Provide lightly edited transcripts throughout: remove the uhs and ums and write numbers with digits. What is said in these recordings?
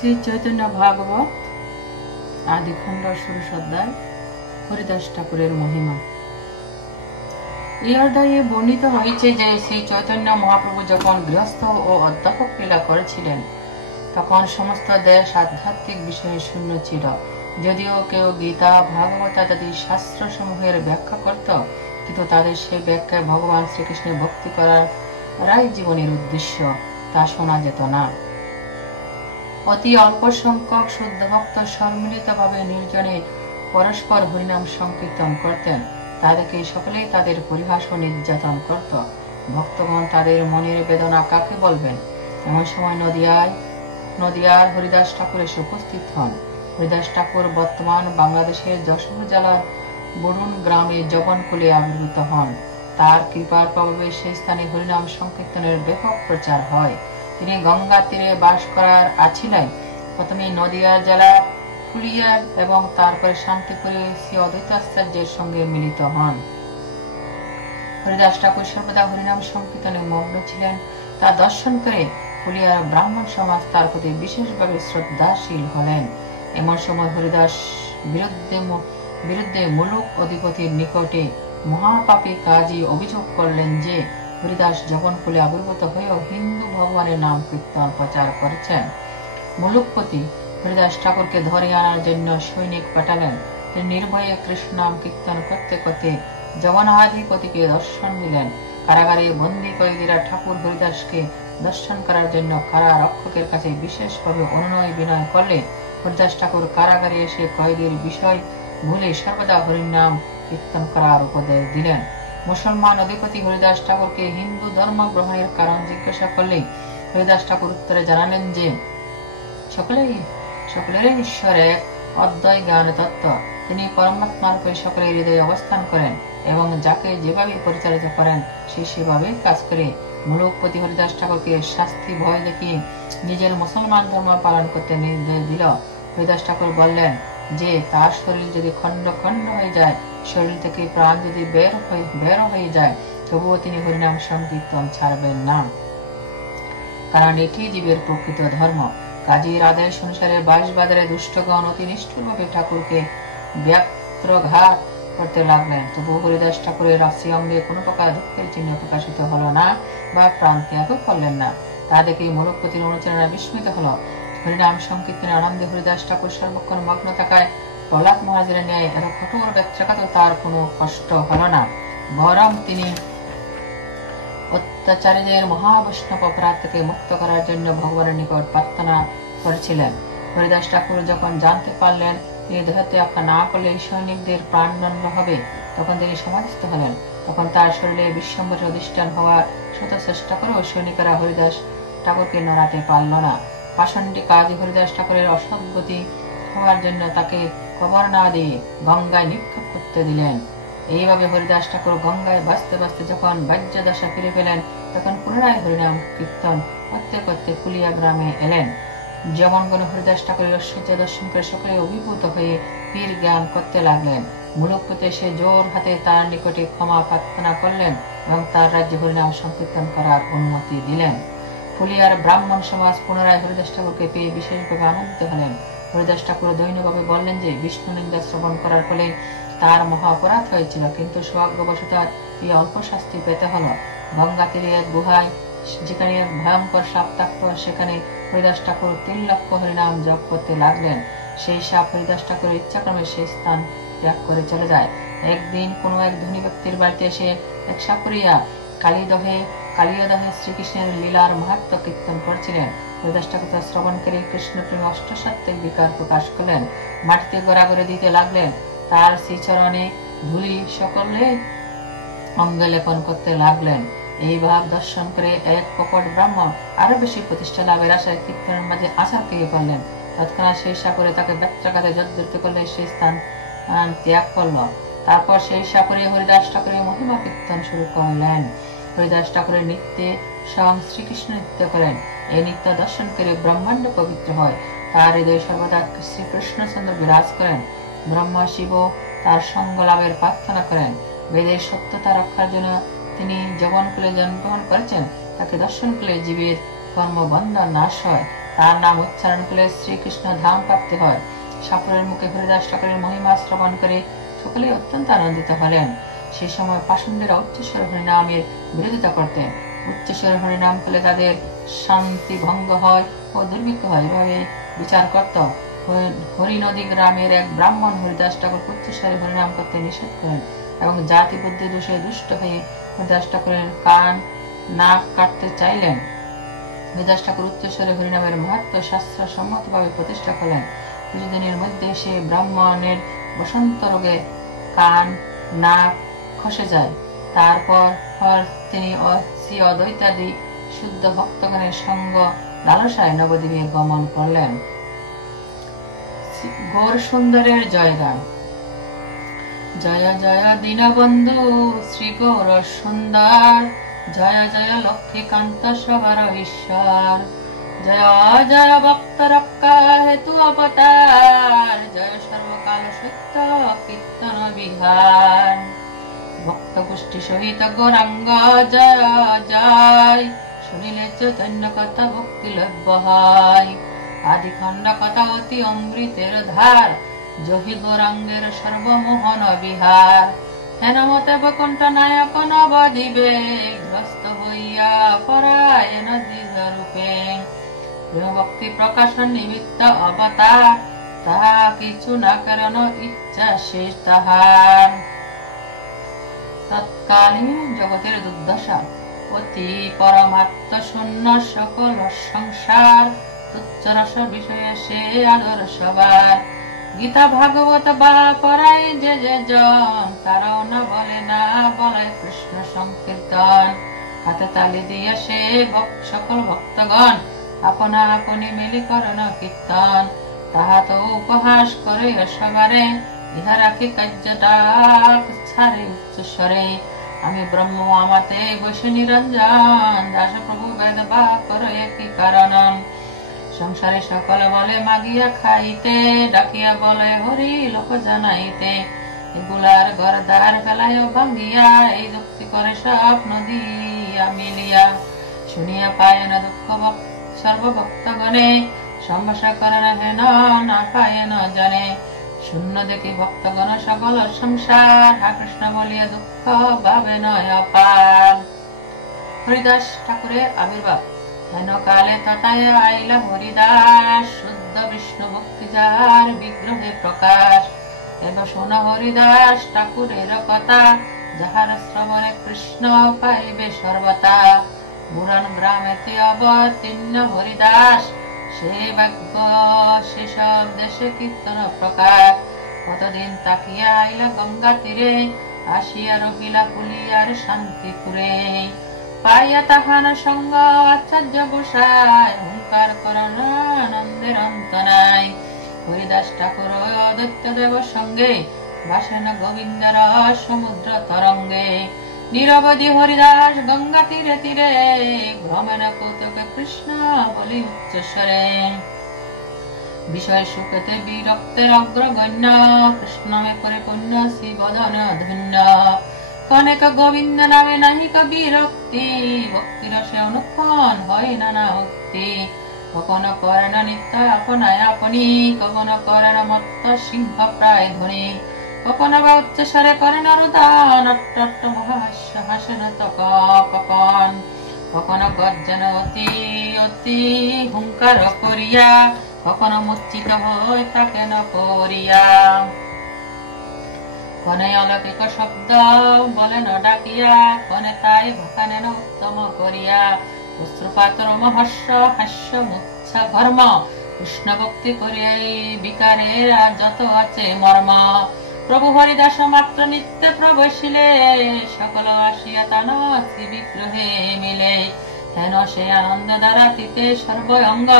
শ্রী চৈতন্য ভাগবত আদিখণ্ড ষোড়শ অধ্যায় হরিদাস ঠাকুরের মহিমা। এই অধ্যায়ে বর্ণিত হয়েছে যে শ্রী চৈতন্য মহাপ্রভু যখন গৃহস্থ ও অধ্যাপক লীলা করেছিলেন তখন সমস্ত দেশ আধ্যাত্মিক বিষয়ে শূন্য ছিল। যদিও কেউ গীতা ভাগবত আদি শাস্ত্র সমূহের ব্যাখ্যা করত, কিন্তু তাদের সেই ব্যাখ্যায় ভগবান শ্রীকৃষ্ণের ভক্তি করার জীবনের উদ্দেশ্য তা শোনা যেত না। অতি অল্প সংখ্যক শুদ্ধ ভক্ত সম্মিলিতভাবে নির্জনে পরস্পর হরিনাম সংকীর্তন করতেন। তাদেরকে সকলেই তাদের পরিহাস ও নির্যাতন করত। ভক্তগণ তাদের মনের বেদনা কাকে বলবেন? এমন সময় নদিয়ার হরিদাস ঠাকুর এসে উপস্থিত হন। হরিদাস ঠাকুর বর্তমান বাংলাদেশের যশোর জেলার বরুণ গ্রামে যবনকুলে আবির্ভূত হন। তার কৃপার প্রভাবে সেই স্থানে হরিনাম সংকীর্তনের ব্যাপক প্রচার হয়। তিনি গঙ্গা তীরে বাস করার আছিলায় প্রথমে নদিয়া জেলা ফুলিয়া এবং তারপরে শান্তিপুরে শ্রী অদ্বৈত আচার্যের সঙ্গে মিলিত হন। হরিদাস ঠাকুর সর্বদা হরিনাম সংকীর্তনে মগ্ন ছিলেন। তা দর্শন করে ফুলিয়ার ব্রাহ্মণ সমাজ তার প্রতি বিশেষভাবে শ্রদ্ধাশীল হলেন। এমন সময় হরিদাস বিরুদ্ধে মুলুক অধিপতির নিকটে মহাপাপী কাজী অভিযোগ করলেন যে হরিদাস যবনকুলে আবির্ভূত হয়েও হিন্দু ভগবানের নাম কীর্তন প্রচার করেছেন। মুলুকপতি হরিদাস ঠাকুরকে ধরে আনার জন্য সৈনিক পাঠালেন। তিনি নির্ভয়ে কৃষ্ণ নাম কীর্তন করতে করতে জগন্নাধাধিপতিকে দর্শন দিলেন। কারাগারে বন্দী কয়েদিরা ঠাকুর হরিদাসকে দর্শন করার জন্য কারা রক্ষকের কাছে বিশেষভাবে অনুনয় বিনয় করলে হরিদাস ঠাকুর কারাগারে এসে কয়েদির বিষয় ভুলে সর্বদা হরির নাম কীর্তন করার উপদেশ দিলেন। মুসলমান অধিপতি হরিদাস ঠাকুরকে হিন্দু ধর্ম গ্রহণের কারণ জিজ্ঞাসা করলে হরিদাস ঠাকুর উত্তরে জানালেন যে সকলেরই ঈশ্বর এক অদ্বয় জ্ঞান তত্ত্ব। তিনি পরমাত্মার রূপে সকলের হৃদয়ে অবস্থান করেন এবং যাকে যেভাবে পরিচালিত করেন সে সেভাবে কাজ করে। মুলুকপতি হরিদাস ঠাকুরকে শাস্তি ভয় দেখিয়ে নিজের মুসলমান ধর্ম পালন করতে নির্দেশ দিল। হরিদাস ঠাকুর বললেন যে তার শরীর যদি খণ্ড খণ্ড হয়ে যায়, শরীর থেকে প্রাণ যদি বের হয়ে যায়, তবুও তিনি হরিনাম সংকীর্তন ছাড়বেন না, কারণ এটি জীবের প্রকৃত ধর্ম। কাজীর আদেশ অনুসারে বাঁশবাজারে দুষ্টগণ অতি নিষ্ঠুরভাবে ঠাকুরকে ব্যত্রঘাত করতে লাগলেন। তবু হরিদাস ঠাকুরের রাশি অঙ্গে কোনো প্রকার দুঃখের চিহ্ন প্রকাশিত হলো না বা প্রাণ ত্যাগও করলেন না। তা দেখে মুলুকপতির অনুচরেরা বিস্মিত হলো। হরিনাম সংকীর্তনে আনন্দে হরিদাস ঠাকুর সর্বক্ষণ মগ্ন থাকায় প্রহ্লাদ মহারাজের ন্যায় এত কঠোর ব্যত্রাঘাতও তার কোনো কষ্ট হলো না। বরং তিনি অত্যাচারীদের মহাবৈষ্ণব অপরাধ থেকে মুক্ত করার জন্য ভগবানের নিকট প্রার্থনা করেছিলেন। হরিদাস ঠাকুর যখন জানতে পারলেন তিনি দেহত্যাগ না করলে সৈনিকদের প্রাণদণ্ড হবে, তখন তিনি সমাধিস্থ হলেন। তখন তার শরীরে বিশ্বম্ভরের অধিষ্ঠান হওয়ার শত চেষ্টা করেও সৈনিকেরা হরিদাস ঠাকুরকে নড়াতে পারল না। পাষণ্ডী কাজী হরিদাস ঠাকুরের অসদ্গতি হওয়ার জন্য তাকে কবর না দিয়ে গঙ্গায় নিক্ষেপ করতে দিলেন। এইভাবে হরিদাস ঠাকুর গঙ্গায় বাঁচতে বাঁচতে যখন বাহ্য দশা ফিরে পেলেন, তখন পুনরায় হরিনাম কীর্তন করতে করতে ফুলিয়া গ্রামে এলেন। যমনগণে হরিদাস ঠাকুরের ঐশ্বর্য দর্শন করে সকলে অভিভূত হয়ে পীর জ্ঞান করতে লাগলেন। মুলুকপতি সে জোর হাতে তার নিকটে ক্ষমা প্রার্থনা করলেন এবং তার রাজ্যে হরিনাম সংকীর্তন করার অনুমতি দিলেন। ফুলিয়ার ব্রাহ্মণ সমাজ পুনরায় হরিদাস ঠাকুরকে পেয়ে বিশেষভাবে আনন্দিত হলেন। হরিদাস ঠাকুর দৈন্যভাবে বললেন যে বিষ্ণু নিন্দা শ্রবণ করার ফলে তার মহা অপরাধ হয়েছিল, কিন্তু সৌভাগ্যবশত এই অল্প শাস্তি পেতে হলো। গঙ্গা তীরে এক গুহায় যেখানে ভয়ঙ্কর সাপ থাকত, সেখানে হরিদাস ঠাকুর 3 লক্ষ হরিনাম জপ করতে লাগলেন। সেই সাপ হরিদাস ঠাকুরের ইচ্ছাক্রমে সেই স্থান ত্যাগ করে চলে যায়। একদিন কোনো এক ধনী ব্যক্তির বাড়িতে এসে এক সাপুরিয়া কালীদহে শ্রীকৃষ্ণের লীলার মাহাত্ম্য কীর্তন করছিলেন। হরিদাস ঠাকুর তা শ্রবণ করে কৃষ্ণপ্রেমী অষ্টসাত্ত্বিক বিকার প্রকাশ করলেন। মাটিতে গড়াগড়ি দিতে লাগলেন। তার শ্রীচরণে ধুলি সকলে অঙ্গে লেপন করতে লাগলেন। এই ভাব দর্শন করে এক কপট ব্রাহ্মণ আরো বেশি প্রতিষ্ঠা লাভের আশায় কীর্তনের মাঝে আশা থেকে পড়লেন। তৎক্ষণাৎ সেই সাপুরে তাকে ব্যত্রাঘাতে জর্জরিত করলে সেই স্থান ত্যাগ করল। তারপর সেই সাপুরে হরিদাস ঠাকুরের মহিমা কীর্তন শুরু করলেন। হরিদাস ঠাকুরের নৃত্যে স্বয়ং শ্রীকৃষ্ণ নৃত্য করেন। এই নৃত্য দর্শন করে ব্রহ্মাণ্ড পবিত্র হয়। তার হৃদয় সর্বদা শ্রীকৃষ্ণচন্দ্র বিরাজ করেন। ব্রহ্মা শিব তার সঙ্গ লাভের প্রার্থনা করেন। বেদের সত্যতা রক্ষার জন্য তিনি যবনকুলে জন্মগ্রহণ করেছেন। তাকে দর্শন করলে জীবের কর্মবন্ধন নাশ হয়। তার নাম উচ্চারণ করলে শ্রীকৃষ্ণ ধাম প্রাপ্তি হয়। সকলের মুখে হরিদাস ঠাকুরের মহিমা শ্রবণ করে সকলেই অত্যন্ত আনন্দিত হলেন। সে সময় পাষণ্ডেরা উচ্চস্বর হরিনামের বিরোধিতা করতেন। উচ্চস্বর হরিনাম করলে তাদের শান্তি ভঙ্গ হয় ও দুর্ভিক্ষ হয়, এভাবে বিচার করত। হরিনদী গ্রামের এক ব্রাহ্মণ হরিদাস ঠাকুর উচ্চস্বরে হরিনাম করতে নিষেধ করেন এবং জাতি বুদ্ধি দোষে দুষ্ট হয়ে হরিদাস ঠাকুরের কান নাক কাটতে চাইলেন। হরিদাস ঠাকুর উচ্চস্বরে হরিনামের মাহাত্ম্য শাস্ত্র সম্মতভাবে প্রতিষ্ঠা করলেন। কিছুদিনের মধ্যে সে ব্রাহ্মণের বসন্ত রোগে কান নাক খসে যায়। তারপর তিনি শ্রী অদ্বৈতাদি শুদ্ধ ভক্তগণের সঙ্গ লালসায় নবদ্বীপে গমন করলেন। গৌর সুন্দরের জয়গান। জয় জয় দীনবন্ধু শ্রী গৌর সুন্দর, জয় জয় লক্ষ্মীকান্ত সবার ঈশ্বর, জয় জয় ভক্ত রক্ষা হেতু অবতার, জয় সর্বকাল সত্য কীর্তন বিহার, ভক্ত গোষ্ঠী সহিত গৌরাঙ্গ জয় জয়, শুনিলে চৈতন্য কথা ভক্তি লভ্য হয়, আদি খণ্ড কথা অতি অমৃতের ধার, জহি গৌরাঙ্গের সর্বমোহন বিহার, হেন মতে বৈকুণ্ঠ নায়ক নবদ্বীপে, গ্রস্ত হইয়া পরায়ণ দ্বিজ রূপে, প্রেম ভক্তি প্রকাশন নিমিত্ত অবতার, তাহা কিছু না কারণ ইচ্ছা শেষ তাহার। তৎকালীন জগতের দুর্দশা, অতি পরমাত্ম শূন্য সকল সংসার, তুচ্ছ রস বিষয়ে সে আদর সবার, গীতা ভাগবত বা পড়ায় যে যে জন, তারাও না বলে না বলায় কৃষ্ণ সংকীর্তন, হাতে তালি দিয়ে সে সকল ভক্তগণ আপনা আপনি মিলি করন কীর্তন, তাহা তো উপহাস করে সবারে, ইহা রাখি কার্যটা ছাড়ে উচ্চস্বরে, আমি ব্রহ্ম আমাতে বসে নিরঞ্জন, দাস প্রভু বেদ বা করে কি কারণ, সংসারে সকল বলে মাগিয়া খাইতে, ডাকিয়া বলে হরি লোক জানাইতে, এগুলার গরদার ফেলায় ভাঙ্গিয়া, এই যুক্তি করে স্বপ্ন দিয়া মিলিয়া, শুনিয়া পায় না দুঃখ সর্বভক্তগণে, সম্ভাষা করে না হেন না পায় না জানে, শূন্য দেখি ভক্তগণ সকল সংসার, হা কৃষ্ণ বলিয়া দুঃখ ভাবে নয় অপার। হরিদাস ঠাকুরের আবির্ভাব। হেন কালে তথায় আইলা হরিদাস, শুদ্ধ বিষ্ণু ভক্তি যার বিগ্রহে প্রকাশ, এবার শোন হরিদাস ঠাকুরের কথা, যাহার শ্রবণে কৃষ্ণ পাইবে সর্বতা, বুরান গ্রামেতে অবতীর্ণ হরিদাস, সে ভাগ্য সেসব দেশে কীর্তন প্রকাশ, কতদিন তাকিয়া আইলা গঙ্গা তীরে, আসিয়া রহিলা কুলিয়ার শান্তিপুরে, পাইয়া তাহার সঙ্গ আচার্য গোসাই, হুঙ্কার করণ আনন্দের অন্ত নাই, হরিদাস ঠাকুর দৈত্য দেব সঙ্গে, বাসেন গোবিন্দের সমুদ্র তরঙ্গে, নিরবধি হরিদাস গঙ্গা তীরে তীরে, ভ্রমণ কৌতুকে কৃষ্ণ বলি উচ্চস্বরে, বিষয় সুখেতে বিরক্তের অগ্রগণ্য, কৃষ্ণমে করে পুণ্য শিবধন ধন্য, কনেক গোবিন্দ নামে নাহিক বিরক্তি, ভক্তিরসে অনুক্ষণ হয় নানা ভক্তি, কখনো করেন নিত্য আপনায় আপনি, কখনো করেন মত্ত সিংহ প্রায় ধ্বনি, কখনো বা উচ্চস্বরে করেন রুদন অট্ট মহাহাস্য হাসেন কখন, কখনো গর্জন অতি অতি হুঙ্কার করিয়া, কখনো মূর্ছিত হই তাকে ন করিয়া, কনে অলৌকিক শব্দ বলেন ডাকিয়া, কনে তাই ভাকানেন উত্তম করিয়া, অশ্রুপাতর মহস্য হাস্য মুচ্ছা ঘর্ম, কৃষ্ণ ভক্তি করিয়া বিকারের যত আছে মর্ম, প্রভু হরিদাস মাত্র নিত্য প্রবশিলে, সকল আসিয়া তান শ্রী বিগ্রহে মিলে, হেন সে আনন্দ দ্বারা তিতে সর্বঙ্গ,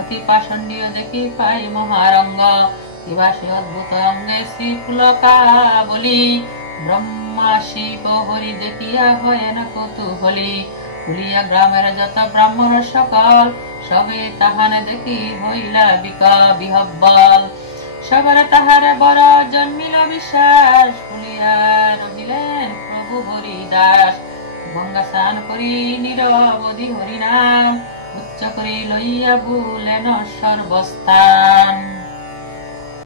অতি পাষণ্ডীয় দেখি পাই মহারঙ্গ, কিবা সে অদ্ভুত অঙ্গে শ্রী পুলকা বলি, ব্রহ্মা শিব হরি দেখিয়া হয় না কৌতূহলী, কুলিয়া গ্রামের যত ব্রাহ্মণ সকল, সবে তাহানে দেখি হইলা বিহব্বল, সবার তাহারে বড় জন্মিল বিশ্বাস, কুলিয়া রহিলেন প্রভু হরিদাস, গঙ্গা স্নান করি নিরবধি হরিনাম, চক্রে লইয়া ভুলেন সর্বস্থান।